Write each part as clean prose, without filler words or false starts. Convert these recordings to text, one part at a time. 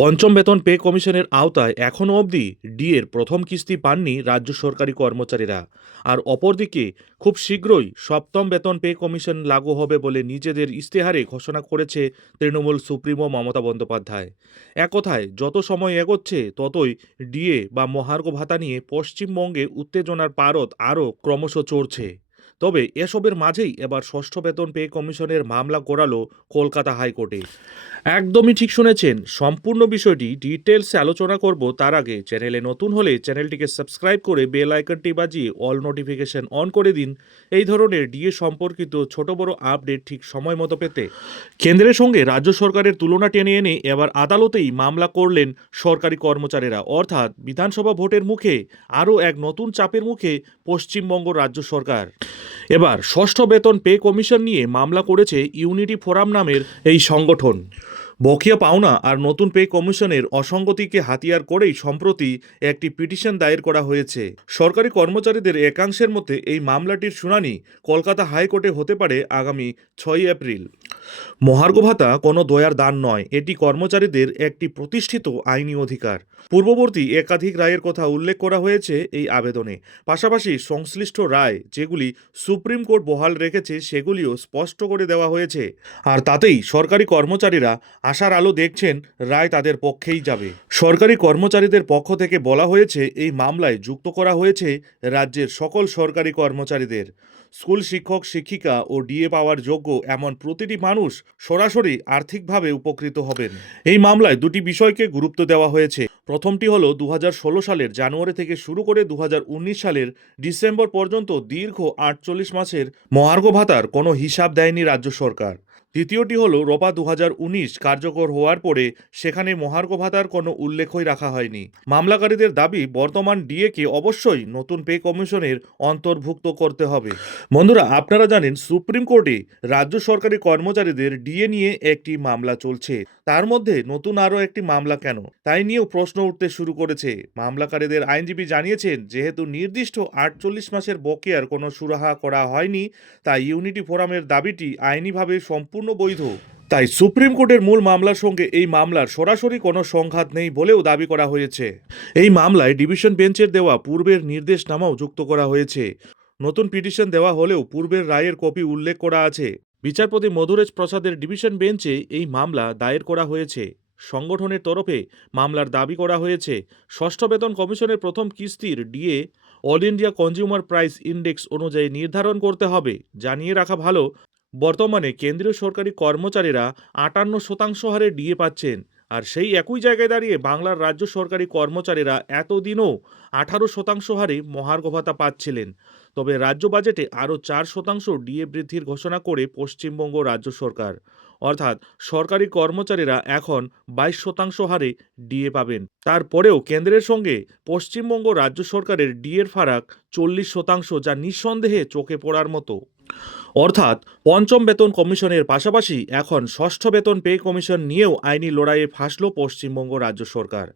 পঞ্চম বেতন পে কমিশনের আওতায় এখনও অবধি ডিএর প্রথম কিস্তি পাননি রাজ্য সরকারি কর্মচারীরা। আর অপরদিকে খুব শীঘ্রই সপ্তম বেতন পে কমিশন লাগু হবে বলে নিজেদের ইশতেহারে ঘোষণা করেছে তৃণমূল সুপ্রিমো মমতা বন্দ্যোপাধ্যায়। এক কথায় যত সময় এগোচ্ছে ততই ডিএ বা মহার্ঘ ভাতা নিয়ে পশ্চিমবঙ্গে উত্তেজনার পারদ আরও ক্রমশ চড়ছে। তবে এসবের মাঝেই এবার ষষ্ঠ বেতন পে কমিশনের মামলা গড়ালো কলকাতা হাইকোর্টে। একদমই ঠিক শুনেছেন, সম্পূর্ণ বিষয়টি ডিটেলসে আলোচনা করব। তার আগে চ্যানেলে নতুন হলে চ্যানেলটিকে সাবস্ক্রাইব করে বেল আইকনটি বাজিয়ে অল নোটিফিকেশন অন করে দিন এই ধরনের ডিএ সম্পর্কিত ছোট বড় আপডেট ঠিক সময় মতো পেতে। কেন্দ্রের সঙ্গে রাজ্য সরকারের তুলনা টেনে এনে এবার আদালতেই মামলা করলেন সরকারি কর্মচারীরা, অর্থাৎ বিধানসভা ভোটের মুখে আরও এক নতুন চাপের মুখে পশ্চিমবঙ্গ রাজ্য সরকার। এবার ষষ্ঠ বেতন পে কমিশন নিয়ে মামলা করেছে ইউনিটি ফোরাম নামের এই সংগঠন। বকেয়া পাওনা আর নতুন পে কমিশনের অসঙ্গতিকে হাতিয়ার করেই সম্প্রতি একটি পিটিশন দায়ের করা হয়েছে। সরকারি কর্মচারীদের একাংশের মধ্যে এই মামলাটির শুনানি কলকাতা হাইকোর্টে হতে পারে আগামী 6 এপ্রিল। মহার্ঘ ভাতা কোনো দয়ার দান নয়, এটি কর্মচারীদের একটি প্রতিষ্ঠিত আইনি অধিকার। পূর্ববর্তী একাধিক রায়ের কথা উল্লেখ করা হয়েছে এই আবেদনে। পাশাপাশি সংশ্লিষ্ট রায় যেগুলি সুপ্রিম কোর্ট বহাল রেখেছে সেগুলিও স্পষ্ট করে দেওয়া হয়েছে। আর তাতেই সরকারি কর্মচারীরা আশার আলো দেখছেন রায় তাদের পক্ষেই যাবে। সরকারি কর্মচারীদের পক্ষ থেকে বলা হয়েছে এই মামলায় যুক্ত করা হয়েছে রাজ্যের সকল সরকারি কর্মচারীদের। স্কুল শিক্ষক শিক্ষিকা ও ডিএ পাওয়ার যোগ্য এমন প্রতিটি মানুষ সরাসরি আর্থিকভাবে উপকৃত হবেন। এই মামলায় দুটি বিষয়কে গুরুত্ব দেওয়া হয়েছে। প্রথমটি হলো 2016 সালের জানুয়ারি থেকে শুরু করে 2019 সালের ডিসেম্বর পর্যন্ত দীর্ঘ 48 মাসের মহার্ঘ ভাতার কোনো হিসাব দেয়নি রাজ্য সরকার। দ্বিতীয়টি হলো রোপা 2019 কার্যকর হওয়ার পরে সেখানে মহার্ঘ ভাতার কোনো উল্লেখই রাখা হয়নি। মামলাকারীদের দাবি বর্তমান ডিএকে অবশ্যই নতুন পে কমিশনের অন্তর্ভুক্ত করতে হবে। বন্ধুরা, আপনারা জানেন সুপ্রিম কোর্টে রাজ্য সরকারি কর্মচারীদের ডিএ নিয়ে একটি মামলা চলছে। তার মধ্যে নতুন আরও একটি মামলা কেন, তাই নিয়েও প্রশ্ন উঠতে শুরু করেছে। মামলাকারীদের আইনজীবী জানিয়েছেন যেহেতু নির্দিষ্ট 48 মাসের বকেয়ার কোনো সুরাহা করা হয়নি, তাই ইউনিটি ফোরামের দাবিটি আইনিভাবে সম্পূর্ণ বৈধ। তাই সুপ্রিম কোর্টের মূল মামলার সঙ্গে এই মামলার সরাসরি কোনো সংঘাত নেই বলেও দাবি করা হয়েছে। এই মামলায় ডিভিশন বেঞ্চের দেওয়া পূর্বের নির্দেশনামাও যুক্ত করা হয়েছে। নতুন পিটিশন দেওয়া হলেও পূর্বের রায়ের কপি উল্লেখ করা আছে। বিচারপতি মধুরেজ প্রসাদের ডিভিশন বেঞ্চে এই মামলা দায়ের করা হয়েছে। সংগঠনের তরফে মামলার দাবি করা হয়েছে ষষ্ঠ বেতন কমিশনের প্রথম কিস্তির DA all India consumer price index অনুযায়ী নির্ধারণ করতে হবে। জানিয়ে রাখা ভালো, বর্তমানে কেন্দ্রীয় সরকারি কর্মচারীরা 58% হারে ডিএ পাচ্ছেন। আর সেই একই জায়গায় দাঁড়িয়ে বাংলার রাজ্য সরকারি কর্মচারীরা এতদিনও 18% হারে মহার্ঘ ভাতা পাচ্ছিলেন। তবে রাজ্য বাজেটে আরও 4% ডিএ বৃদ্ধির ঘোষণা করে পশ্চিমবঙ্গ রাজ্য সরকার, অর্থাৎ সরকারি কর্মচারীরা এখন 22% হারে ডিএ পাবেন। তারপরেও কেন্দ্রের সঙ্গে পশ্চিমবঙ্গ রাজ্য সরকারের ডিএর ফারাক 40%, যা নিঃসন্দেহে চোখে পড়ার মতো। অর্থাৎ পঞ্চম বেতন কমিশনের পাশাপাশি এখন ষষ্ঠ বেতন পে কমিশন নিয়েও আইনি লড়াইয়ে ফাঁসল পশ্চিমবঙ্গ রাজ্য সরকার।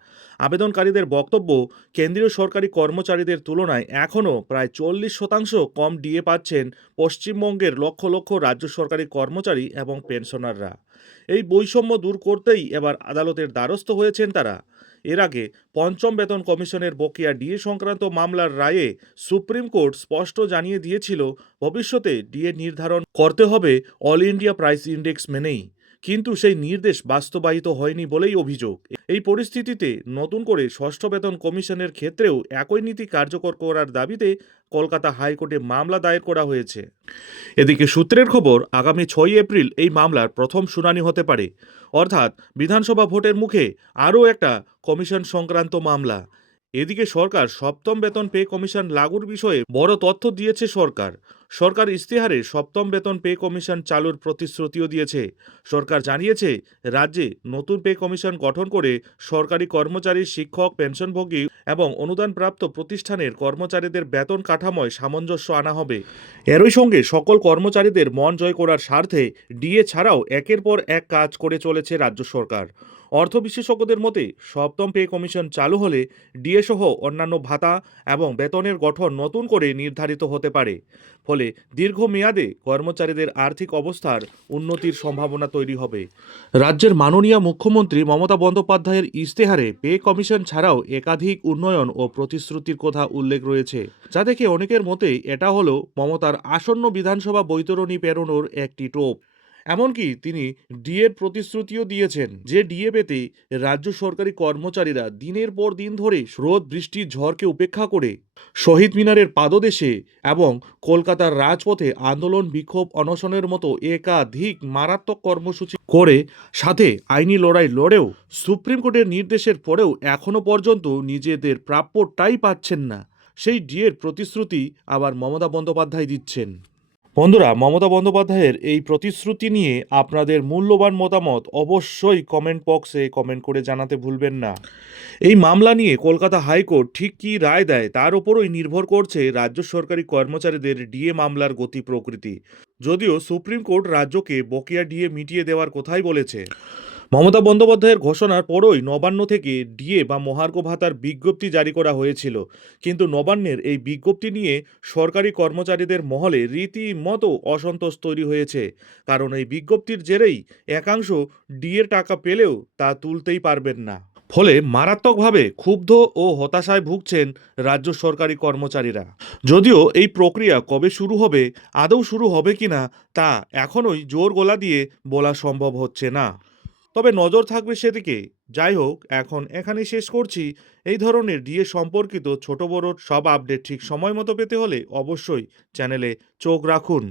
আবেদনকারীদের বক্তব্য, কেন্দ্রীয় সরকারি কর্মচারীদের তুলনায় এখনও প্রায় 40% কম ডিএ পাচ্ছেন পশ্চিমবঙ্গের লক্ষ লক্ষ রাজ্য সরকারি কর্মচারী এবং পেনশনাররা। এই বৈষম্য দূর করতেই এবার আদালতের দ্বারস্থ হয়েছেন তারা। এর আগে পঞ্চম বেতন কমিশনের বকেয়া ডিএ সংক্রান্ত মামলার রায়ে সুপ্রিম কোর্ট স্পষ্ট জানিয়ে দিয়েছিল ভবিষ্যতে ডিএ নির্ধারণ করতে হবে অল ইন্ডিয়া প্রাইস ইন্ডেক্স মেনেই, কিন্তু সেই নির্দেশ বাস্তবায়িত হয়নি বলেই অভিযোগ। এই পরিস্থিতিতে নতুন করে ষষ্ঠ বেতন কমিশনের ক্ষেত্রেও একই নীতি কার্যকর করার দাবিতে কলকাতা হাইকোর্টে মামলা দায়ের করা হয়েছে। এদিকে সূত্রের খবর, আগামী 6 এপ্রিল এই মামলার প্রথম শুনানি হতে পারে, অর্থাৎ বিধানসভা ভোটের মুখে আরও একটা কমিশন সংক্রান্ত মামলা। এদিকে সরকার সপ্তম বেতন পে কমিশন লাগুর বিষয়ে বড় তথ্য দিয়েছে। সরকার ইশতেহারে সপ্তম বেতন পে কমিশন চালুর প্রতিশ্রুতিও দিয়েছে। সরকার জানিয়েছে রাজ্যে নতুন পে কমিশন গঠন করে সরকারি কর্মচারী, শিক্ষক, পেনশনভোগী এবং অনুদানপ্রাপ্ত প্রতিষ্ঠানের কর্মচারীদের বেতন কাঠামোয় সামঞ্জস্য আনা হবে। এরই সঙ্গে সকল কর্মচারীদের মন জয় করার স্বার্থে ডিএ ছাড়াও একের পর এক কাজ করে চলেছে রাজ্য সরকার। অর্থ বিশেষজ্ঞদের মতে সপ্তম পে কমিশন চালু হলে ডিএ সহ অন্যান্য ভাতা এবং বেতনের গঠন নতুন করে নির্ধারিত হতে পারে। ফলে দীর্ঘমেয়াদে কর্মচারীদের আর্থিক অবস্থার উন্নতির সম্ভাবনা তৈরি হবে। রাজ্যের মাননীয় মুখ্যমন্ত্রী মমতা বন্দ্যোপাধ্যায়ের ইশতেহারে পে কমিশন ছাড়াও একাধিক উন্নয়ন ও প্রতিশ্রুতির কথা উল্লেখ রয়েছে, যা দেখে অনেকের মতে এটা হলো মমতার আসন্ন বিধানসভা বৈতরণী পেরোনোর একটি টোপ। এমনকি তিনি ডিএর প্রতিশ্রুতিও দিয়েছেন যে ডিএ পেতে রাজ্য সরকারি কর্মচারীরা দিনের পর দিন ধরে রোদ বৃষ্টির ঝড়কে উপেক্ষা করে শহীদ মিনারের পাদদেশে এবং কলকাতার রাজপথে আন্দোলন বিক্ষোভ অনশনের মতো একাধিক মারাত্মক কর্মসূচি করে সাথে আইনি লড়াই লড়েও সুপ্রিম কোর্টের নির্দেশের পরেও এখনো পর্যন্ত নিজেদের প্রাপ্যটাই পাচ্ছেন না। সেই ডিএর প্রতিশ্রুতি আবার মমতা বন্দ্যোপাধ্যায় দিচ্ছেন। বন্ধুরা, মমতা বন্দ্যোপাধ্যায়ের এই প্রতিশ্রুতি নিয়ে আপনাদের মূল্যবান মতামত অবশ্যই কমেন্ট বক্সে কমেন্ট করে জানাতে ভুলবেন না। এই মামলা নিয়ে কলকাতা হাইকোর্ট ঠিক কী রায় দেয় তার উপরই নির্ভর করছে রাজ্য সরকারি কর্মচারীদের ডিএ মামলার গতি প্রকৃতি। যদিও সুপ্রিম কোর্ট রাজ্যকে বকেয়া ডিএ মিটিয়ে দেওয়ার কথাই বলেছে। মমতা বন্দ্যোপাধ্যায়ের ঘোষণার পরই নবান্ন থেকে ডিএ বা মহার্ঘ ভাতার বিজ্ঞপ্তি জারি করা হয়েছিল, কিন্তু নবান্নের এই বিজ্ঞপ্তি নিয়ে সরকারি কর্মচারীদের মহলে রীতিমতো অসন্তোষ তৈরি হয়েছে। কারণ এই বিজ্ঞপ্তির জেরেই একাংশ ডিএর টাকা পেলেও তা তুলতেই পারবেন না। ফলে মারাত্মকভাবে ক্ষুব্ধ ও হতাশায় ভুগছেন রাজ্য সরকারি কর্মচারীরা। যদিও এই প্রক্রিয়া কবে শুরু হবে, আদৌ শুরু হবে কিনা তা এখনোই জোর গলা দিয়ে বলা সম্ভব হচ্ছে না। তবে নজর থাকবে সেদিকে। যাই হোক, এখন এখানেই শেষ করছি। এই ধরনের ডিএ সম্পর্কিত ছোট বড় সব আপডেট ঠিক সময় মতো পেতে হলে অবশ্যই চ্যানেলে চোখ রাখুন।